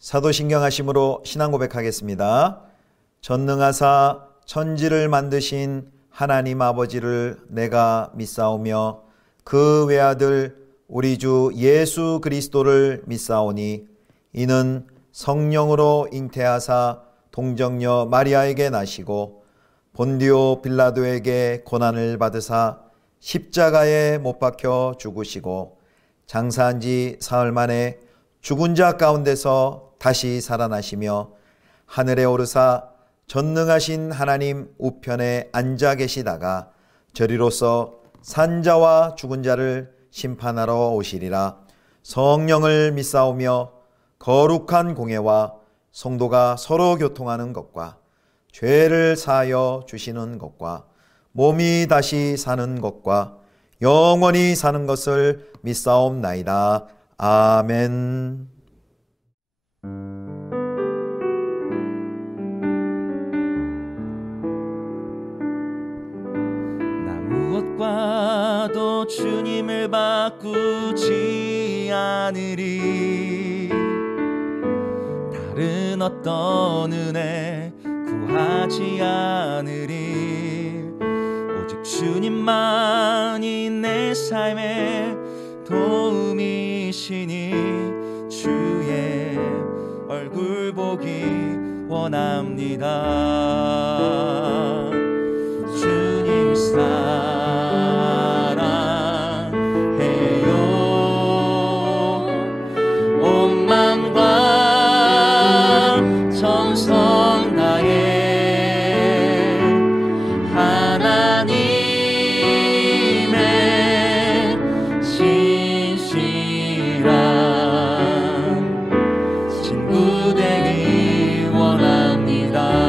사도신경하심으로 신앙 고백하겠습니다. 전능하사 천지를 만드신 하나님 아버지를 내가 믿사오며 그 외아들 우리 주 예수 그리스도를 믿사오니 이는 성령으로 잉태하사 동정녀 마리아에게 나시고 본디오 빌라도에게 고난을 받으사 십자가에 못 박혀 죽으시고 장사한 지 사흘 만에 죽은 자 가운데서 다시 살아나시며 하늘에 오르사 전능하신 하나님 우편에 앉아 계시다가 저리로서 산자와 죽은 자를 심판하러 오시리라. 성령을 믿사오며 거룩한 공예와 성도가 서로 교통하는 것과 죄를 사하여 주시는 것과 몸이 다시 사는 것과 영원히 사는 것을 믿사옵나이다. 아멘. 나 무엇과도 주님을 바꾸지 않으리. 다른 어떤 은혜 구하지 않으리. 오직 주님만이 내 삶의 도움이시니 주의 얼굴 보기 원합니다. 주님 사랑해요. 온 맘과 정성 다해 하나님의 신실한 친구 되기 원합니다.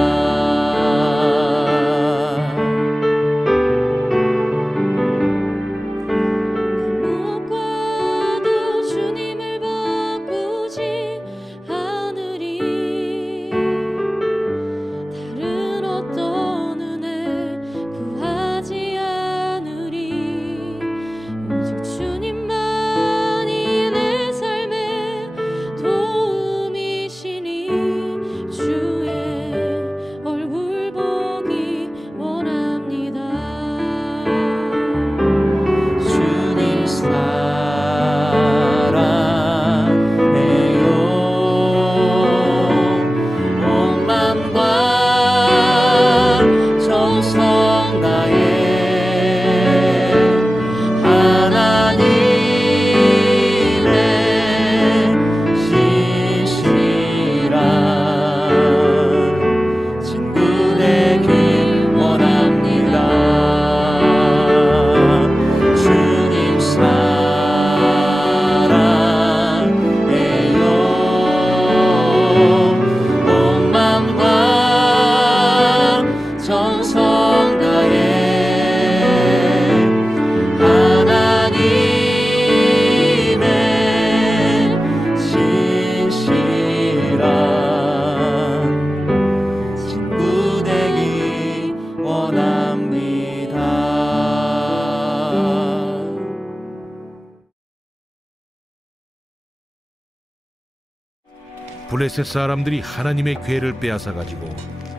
블레셋 사람들이 하나님의 궤를 빼앗아 가지고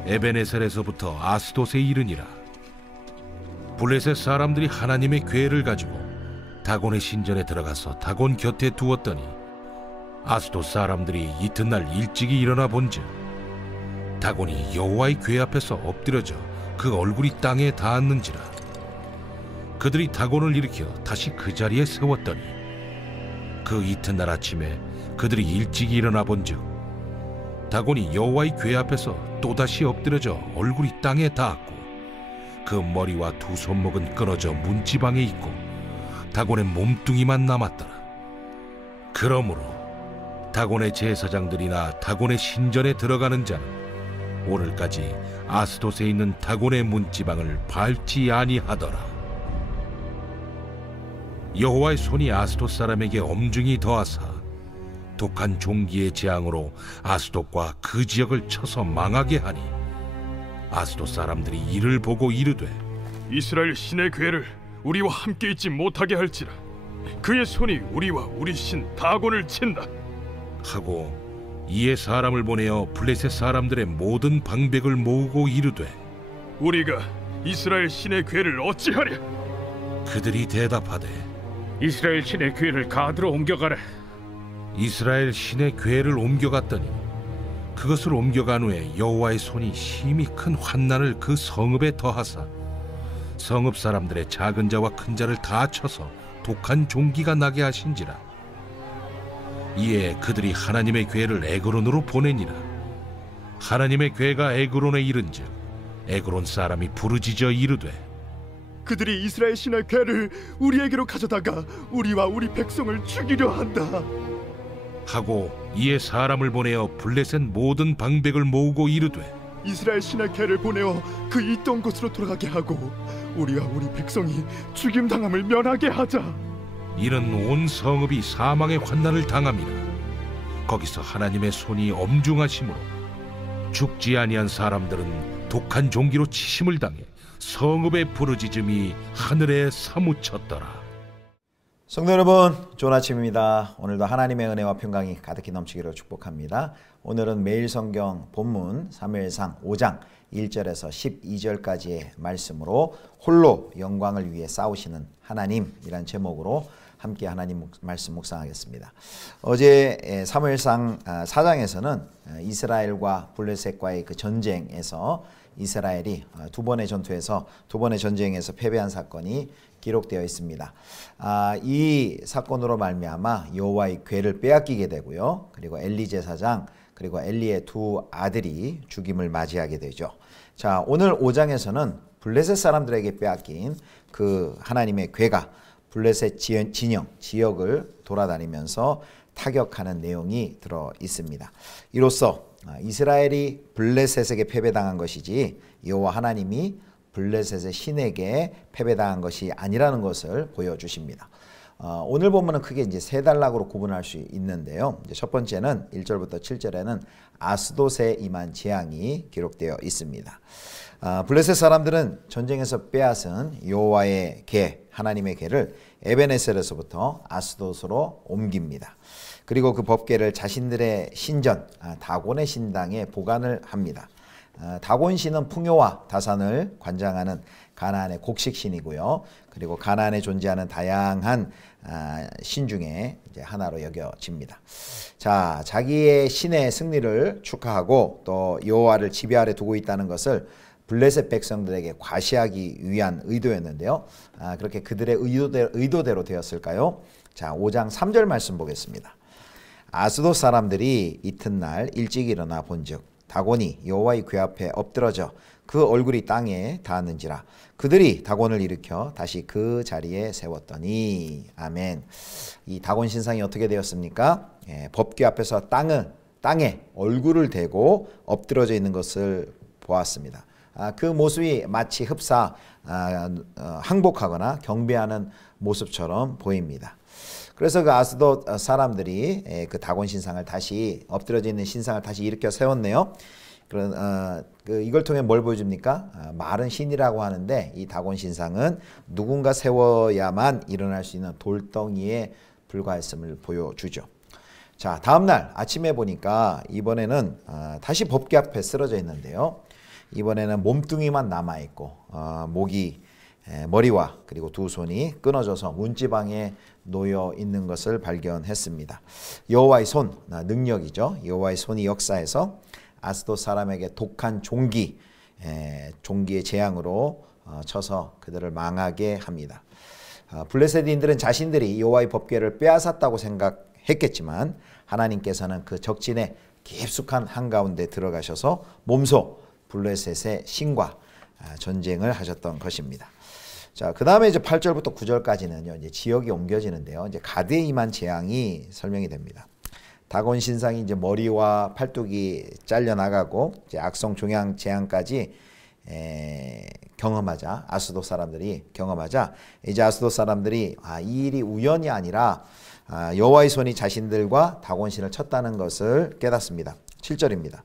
에베네셀에서부터 아스돗에 이르니라. 블레셋 사람들이 하나님의 궤를 가지고 다곤의 신전에 들어가서 다곤 곁에 두었더니 아스돗 사람들이 이튿날 일찍이 일어나 본즉 다곤이 여호와의 궤 앞에서 엎드려져 그 얼굴이 땅에 닿았는지라. 그들이 다곤을 일으켜 다시 그 자리에 세웠더니 그 이튿날 아침에 그들이 일찍이 일어나 본즉 다곤이 여호와의 궤 앞에서 또다시 엎드려져 얼굴이 땅에 닿았고 그 머리와 두 손목은 끊어져 문지방에 있고 다곤의 몸뚱이만 남았더라. 그러므로 다곤의 제사장들이나 다곤의 신전에 들어가는 자는 오늘까지 아스돗에 있는 다곤의 문지방을 밟지 아니하더라. 여호와의 손이 아스돗 사람에게 엄중히 더하사 독한 종기의 재앙으로 아스돗과 그 지역을 쳐서 망하게 하니 아스돗 사람들이 이를 보고 이르되 이스라엘 신의 궤를 우리와 함께 있지 못하게 할지라. 그의 손이 우리와 우리 신 다곤을 친다 하고 이에 사람을 보내어 블레셋 사람들의 모든 방백을 모으고 이르되 우리가 이스라엘 신의 괴를 어찌하랴? 그들이 대답하되 이스라엘 신의 괴를 가드로 옮겨가라. 이스라엘 신의 궤를 옮겨갔더니 그것을 옮겨간 후에 여호와의 손이 심히 큰 환난을 그 성읍에 더하사 성읍 사람들의 작은 자와 큰 자를 다 쳐서 독한 종기가 나게 하신지라. 이에 그들이 하나님의 궤를 에그론으로 보내니라. 하나님의 궤가 에그론에 이른즉 에그론 사람이 부르짖어 이르되 그들이 이스라엘 신의 괴를 우리에게로 가져다가 우리와 우리 백성을 죽이려 한다. 하고 이에 사람을 보내어 블레셋 모든 방백을 모으고 이르되 이스라엘 신의 괴를 보내어 그 있던 곳으로 돌아가게 하고 우리와 우리 백성이 죽임당함을 면하게 하자. 이는 온 성읍이 사망의 환난을 당함이라. 거기서 하나님의 손이 엄중하심으로 죽지 아니한 사람들은 독한 종기로 치심을 당해 성읍의 부르짖음이 하늘에 사무쳤더라. 성도 여러분, 좋은 아침입니다. 오늘도 하나님의 은혜와 평강이 가득히 넘치기를 축복합니다. 오늘은 매일 성경 본문 사무엘상 5장 1절에서 12절까지의 말씀으로 홀로 영광을 위해 싸우시는 하나님이란 제목으로 함께 하나님 말씀 묵상하겠습니다. 어제 사무엘상 4장에서는 이스라엘과 블레셋과의 그 전쟁에서 이스라엘이 두 번의 전투에서 두 번의 전쟁에서 패배한 사건이 기록되어 있습니다. 이 사건으로 말미암아 여호와의 궤를 빼앗기게 되고요. 그리고 엘리 제사장 그리고 엘리의 두 아들이 죽임을 맞이하게 되죠. 자, 오늘 5장에서는 블레셋 사람들에게 빼앗긴 그 하나님의 궤가 블레셋 진영, 지역을 돌아다니면서 타격하는 내용이 들어 있습니다. 이로써 이스라엘이 블레셋에게 패배당한 것이지 여호와 하나님이 블레셋의 신에게 패배당한 것이 아니라는 것을 보여주십니다. 오늘 본문은 크게 이제 세 단락으로 구분할 수 있는데요. 이제 첫 번째는 1절부터 7절에는 아스돗에 임한 재앙이 기록되어 있습니다. 블레셋 사람들은 전쟁에서 빼앗은 여호와의 궤, 하나님의 궤를 에벤에셀에서부터 아스돗으로 옮깁니다. 그리고 그 법궤를 자신들의 신전 다곤의 신당에 보관을 합니다. 다곤 신은 풍요와 다산을 관장하는 가나안의 곡식신이고요. 그리고 가나안에 존재하는 다양한 신 중에 이제 하나로 여겨집니다. 자, 자기의 신의 승리를 축하하고 또 여호와를 지배 아래 두고 있다는 것을 블레셋 백성들에게 과시하기 위한 의도였는데요. 그렇게 그들의 의도대로 되었을까요? 자, 5장 3절 말씀 보겠습니다. 아스돗 사람들이 이튿날 일찍 일어나 본즉 다곤이 여호와의 궤 앞에 엎드러져 그 얼굴이 땅에 닿았는지라. 그들이 다곤을 일으켜 다시 그 자리에 세웠더니. 아멘. 이 다곤 신상이 어떻게 되었습니까? 법궤 앞에서 땅에 얼굴을 대고 엎드러져 있는 것을 보았습니다. 그 모습이 마치 흡사 항복하거나 경배하는 모습처럼 보입니다. 그래서 그 아스돗 사람들이 그 다곤 신상을 다시 엎드려져 있는 신상을 다시 일으켜 세웠네요. 이걸 통해 뭘 보여줍니까? 말은 신이라고 하는데 이 다곤 신상은 누군가 세워야만 일어날 수 있는 돌덩이에 불과했음을 보여주죠. 자, 다음날 아침에 보니까 이번에는 다시 법궤 앞에 쓰러져 있는데요. 이번에는 몸뚱이만 남아있고 머리와 그리고 두 손이 끊어져서 문지방에 놓여 있는 것을 발견했습니다. 여호와의 손, 능력이죠. 여호와의 손이 역사해서 아스돗 사람에게 독한 종기의 재앙으로 쳐서 그들을 망하게 합니다. 블레셋인들은 자신들이 여호와의 법궤를 빼앗았다고 생각했겠지만 하나님께서는 그 적진의 깊숙한 한가운데 들어가셔서 몸소 블레셋의 신과 전쟁을 하셨던 것입니다. 자, 그 다음에 이제 8절부터 9절까지는요, 이제 지역이 옮겨지는데요. 이제 가드에 임한 재앙이 설명이 됩니다. 다곤 신상이 이제 머리와 팔뚝이 잘려나가고, 이제 악성 종양 재앙까지 경험하자, 아스돗 사람들이 경험하자, 이제 아스돗 사람들이 이 일이 우연이 아니라 여호와의 손이 자신들과 다곤 신을 쳤다는 것을 깨닫습니다. 7절입니다.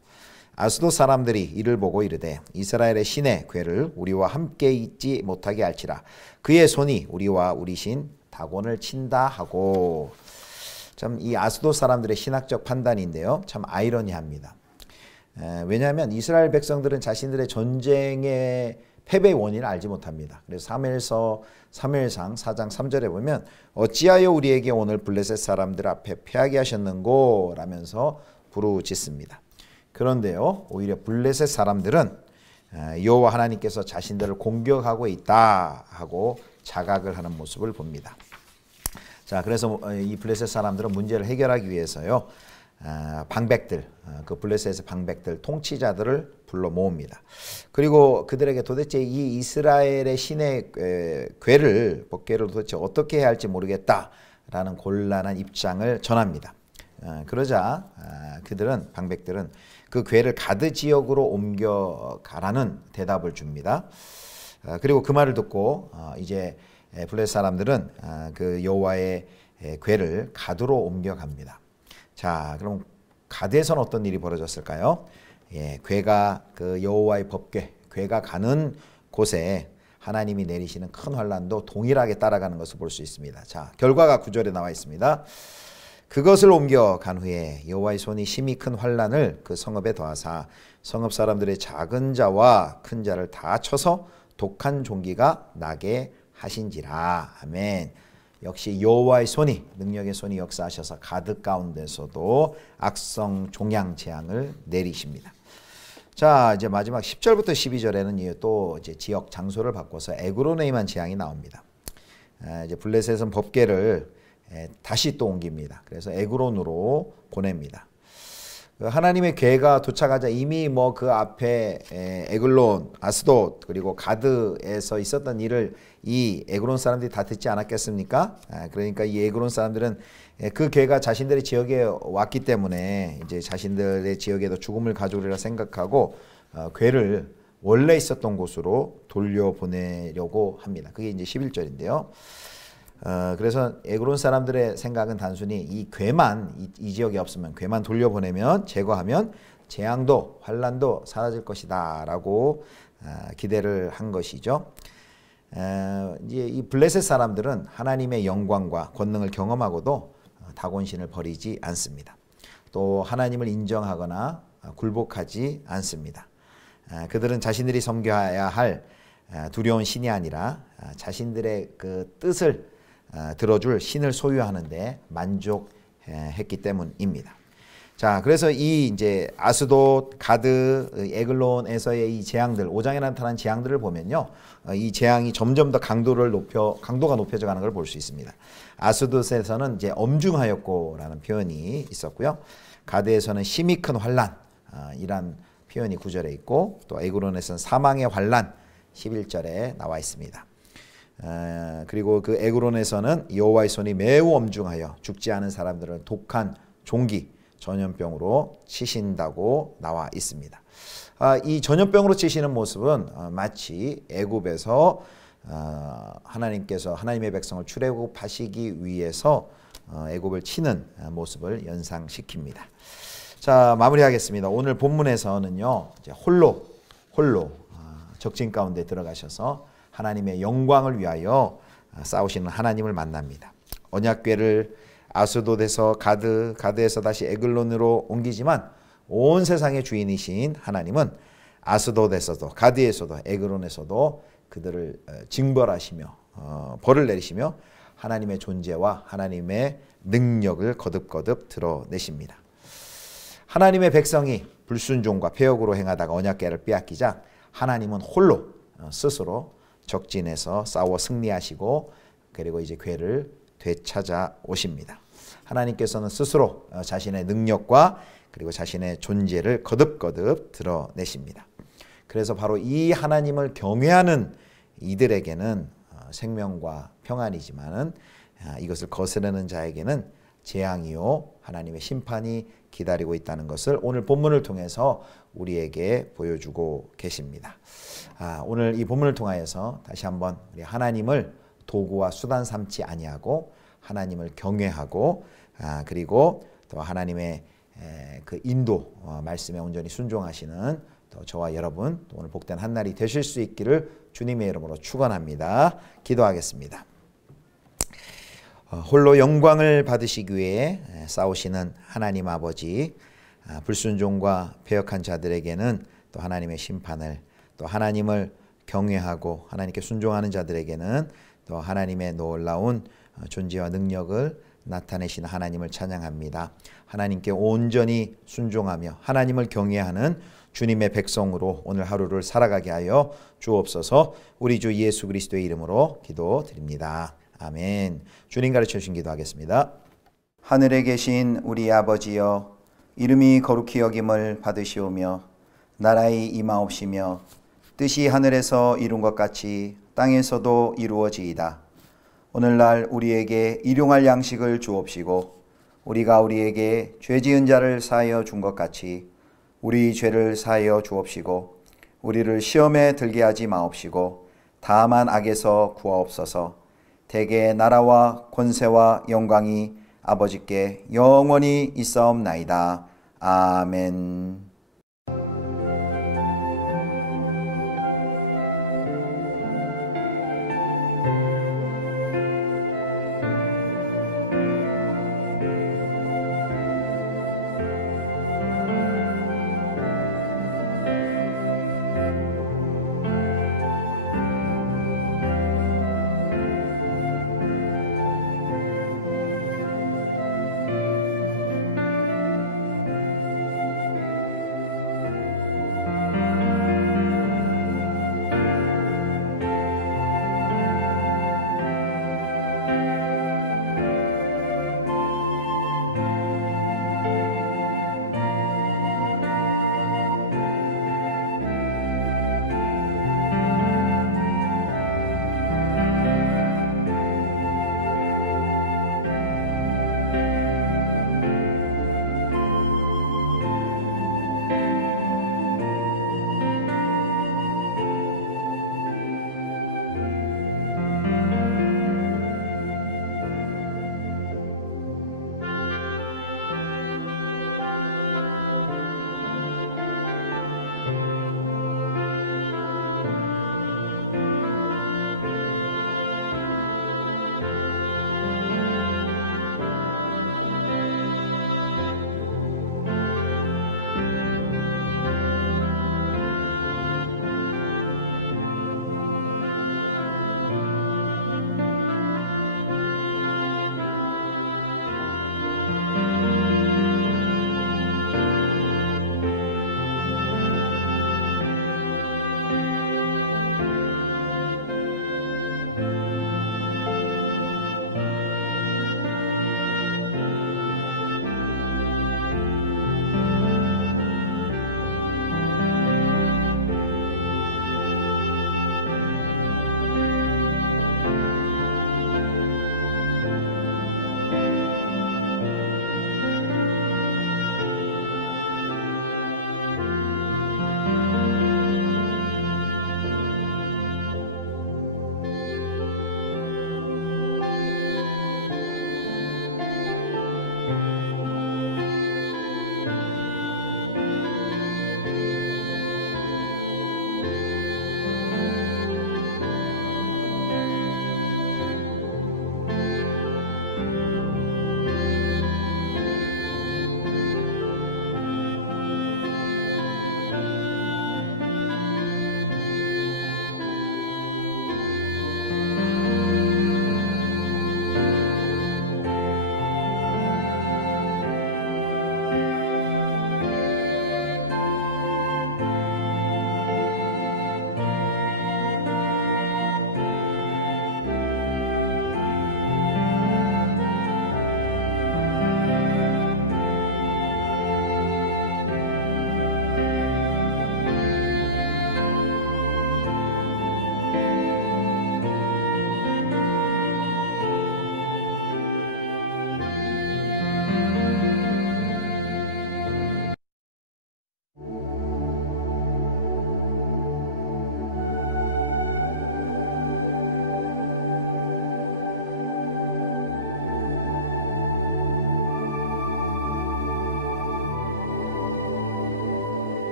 아스돗 사람들이 이를 보고 이르되 이스라엘의 신의 궤를 우리와 함께 있지 못하게 할지라. 그의 손이 우리와 우리 신 다곤을 친다 하고. 참 이 아스돗 사람들의 신학적 판단인데요. 참 아이러니합니다. 왜냐하면 이스라엘 백성들은 자신들의 전쟁의 패배의 원인을 알지 못합니다. 그래서 사무엘상 4장 3절에 보면 어찌하여 우리에게 오늘 블레셋 사람들 앞에 패하게 하셨는고 라면서 부르짖습니다. 그런데요, 오히려 블레셋 사람들은 여호와 하나님께서 자신들을 공격하고 있다 하고 자각을 하는 모습을 봅니다. 자, 그래서 이 블레셋 사람들은 문제를 해결하기 위해서요, 방백들, 그 블레셋의 방백들, 통치자들을 불러 모읍니다. 그리고 그들에게 도대체 이 이스라엘의 신의 법궤를 도대체 어떻게 해야 할지 모르겠다라는 곤란한 입장을 전합니다. 그러자 방백들은 그 궤를 가드 지역으로 옮겨가라는 대답을 줍니다. 그리고 그 말을 듣고 이제 블레셋 사람들은 그 여호와의 궤를 가드로 옮겨갑니다. 자, 그럼 가드에서는 어떤 일이 벌어졌을까요? 궤가 그 여호와의 법궤, 궤가 가는 곳에 하나님이 내리시는 큰 환란도 동일하게 따라가는 것을 볼 수 있습니다. 자, 결과가 9절에 나와 있습니다. 그것을 옮겨간 후에 여호와의 손이 심히 큰 환란을 그 성읍에 더하사 성읍 사람들의 작은 자와 큰 자를 다 쳐서 독한 종기가 나게 하신지라. 아멘. 역시 여호와의 손이, 능력의 손이 역사하셔서 가드 가운데서도 악성 종양 재앙을 내리십니다. 자, 이제 마지막 10절부터 12절에는 또 이제 지역 장소를 바꿔서 에그론에 임한 재앙이 나옵니다. 이제 블레셋은 법궤를 다시 또 옮깁니다. 그래서 에그론으로 보냅니다. 하나님의 궤가 도착하자 이미 뭐 그 앞에 에글론, 아스돗 그리고 가드에서 있었던 일을 이 에그론 사람들이 다 듣지 않았겠습니까? 그러니까 이 에그론 사람들은 그 궤가 자신들의 지역에 왔기 때문에 이제 자신들의 지역에도 죽음을 가져오리라 생각하고 궤를 원래 있었던 곳으로 돌려보내려고 합니다. 그게 이제 11절인데요. 그래서 에그론 사람들의 생각은 단순히 이 궤만 이 지역에 없으면 궤만 돌려보내면 제거하면 재앙도 환란도 사라질 것이다 라고 기대를 한 것이죠. 이제 이 블레셋 사람들은 하나님의 영광과 권능을 경험하고도 다곤신을 버리지 않습니다. 또 하나님을 인정하거나 굴복하지 않습니다. 그들은 자신들이 섬겨야 할 두려운 신이 아니라 자신들의 그 뜻을 들어줄 신을 소유하는데 만족했기 때문입니다. 자, 그래서 이 이제 아스돗, 가드, 에글론에서의 이 재앙들, 5장에 나타난 재앙들을 보면요, 이 재앙이 점점 더 강도가 높여져 가는 걸 볼 수 있습니다. 아스돗에서는 이제 엄중하였고라는 표현이 있었고요, 가드에서는 심히 큰 환란, 이란 표현이 9절에 있고, 또 에글론에서는 사망의 환란 11절에 나와 있습니다. 그리고 그 에그론에서는 여호와의 손이 매우 엄중하여 죽지 않은 사람들을 독한 종기, 전염병으로 치신다고 나와 있습니다. 이 전염병으로 치시는 모습은 마치 애굽에서 하나님께서 하나님의 백성을 출애굽하시기 위해서 애굽을 치는 모습을 연상시킵니다. 자, 마무리하겠습니다. 오늘 본문에서는요, 이제 홀로 적진 가운데 들어가셔서 하나님의 영광을 위하여 싸우시는 하나님을 만납니다. 언약궤를 아스돗에서 가드에서 다시 에글론으로 옮기지만 온 세상의 주인이신 하나님은 아스돗에서도 가드에서도 에글론에서도 그들을 징벌하시며 벌을 내리시며 하나님의 존재와 하나님의 능력을 거듭거듭 드러내십니다. 하나님의 백성이 불순종과 폐역으로 행하다가 언약궤를 빼앗기자 하나님은 홀로 스스로 적진에서 싸워 승리하시고 그리고 이제 궤를 되찾아 오십니다. 하나님께서는 스스로 자신의 능력과 그리고 자신의 존재를 거듭거듭 드러내십니다. 그래서 바로 이 하나님을 경외하는 이들에게는 생명과 평안이지만은 이것을 거스르는 자에게는 재앙이요 하나님의 심판이 기다리고 있다는 것을 오늘 본문을 통해서 우리에게 보여주고 계십니다. 오늘 이 본문을 통하여서 다시 한번 우리 하나님을 도구와 수단 삼지 아니하고 하나님을 경외하고 그리고 또 하나님의 그 인도 말씀에 온전히 순종하시는 또 저와 여러분 또 오늘 복된 한 날이 되실 수 있기를 주님의 이름으로 축원합니다. 기도하겠습니다. 홀로 영광을 받으시기 위해 싸우시는 하나님 아버지, 불순종과 배역한 자들에게는 또 하나님의 심판을, 또 하나님을 경외하고 하나님께 순종하는 자들에게는 또 하나님의 놀라운 존재와 능력을 나타내시는 하나님을 찬양합니다. 하나님께 온전히 순종하며 하나님을 경외하는 주님의 백성으로 오늘 하루를 살아가게 하여 주옵소서. 우리 주 예수 그리스도의 이름으로 기도드립니다. 아멘. 주님 가르쳐 주신 기도하겠습니다. 하늘에 계신 우리 아버지여, 이름이 거룩히 여김을 받으시오며 나라의 임하옵시며 뜻이 하늘에서 이룬 것 같이 땅에서도 이루어지이다. 오늘날 우리에게 일용할 양식을 주옵시고 우리가 우리에게 죄 지은 자를 사하여 준 것 같이 우리 죄를 사하여 주옵시고 우리를 시험에 들게 하지 마옵시고 다만 악에서 구하옵소서. 대개 나라와 권세와 영광이 아버지께 영원히 있사옵나이다. 아멘.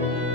네.